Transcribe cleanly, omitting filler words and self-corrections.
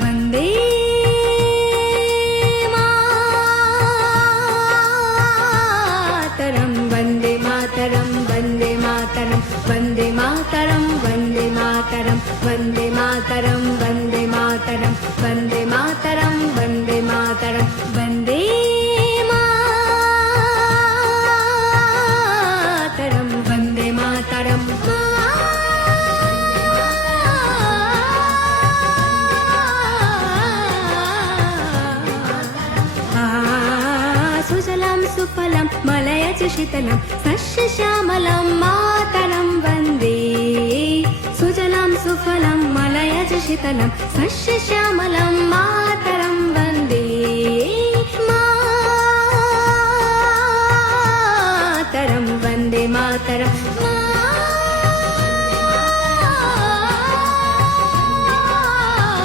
వందే మాతరం వందే మాతరం వందే మాతరం వందే మాతరం వందే మాతరం వందే మాతరం వందే మాతరం వందే మాతరం వందే మాతరం వందే మాతరం వందే మాతరం సుజలాం సుఫలం మలయజ శీతలం సస్యశ్యామలం మాతరం వందే సుజలాం సుఫలం మలయజ శీతలం సస్యశ్యామలం మాతరం వందే మాతరం వందే మాతరం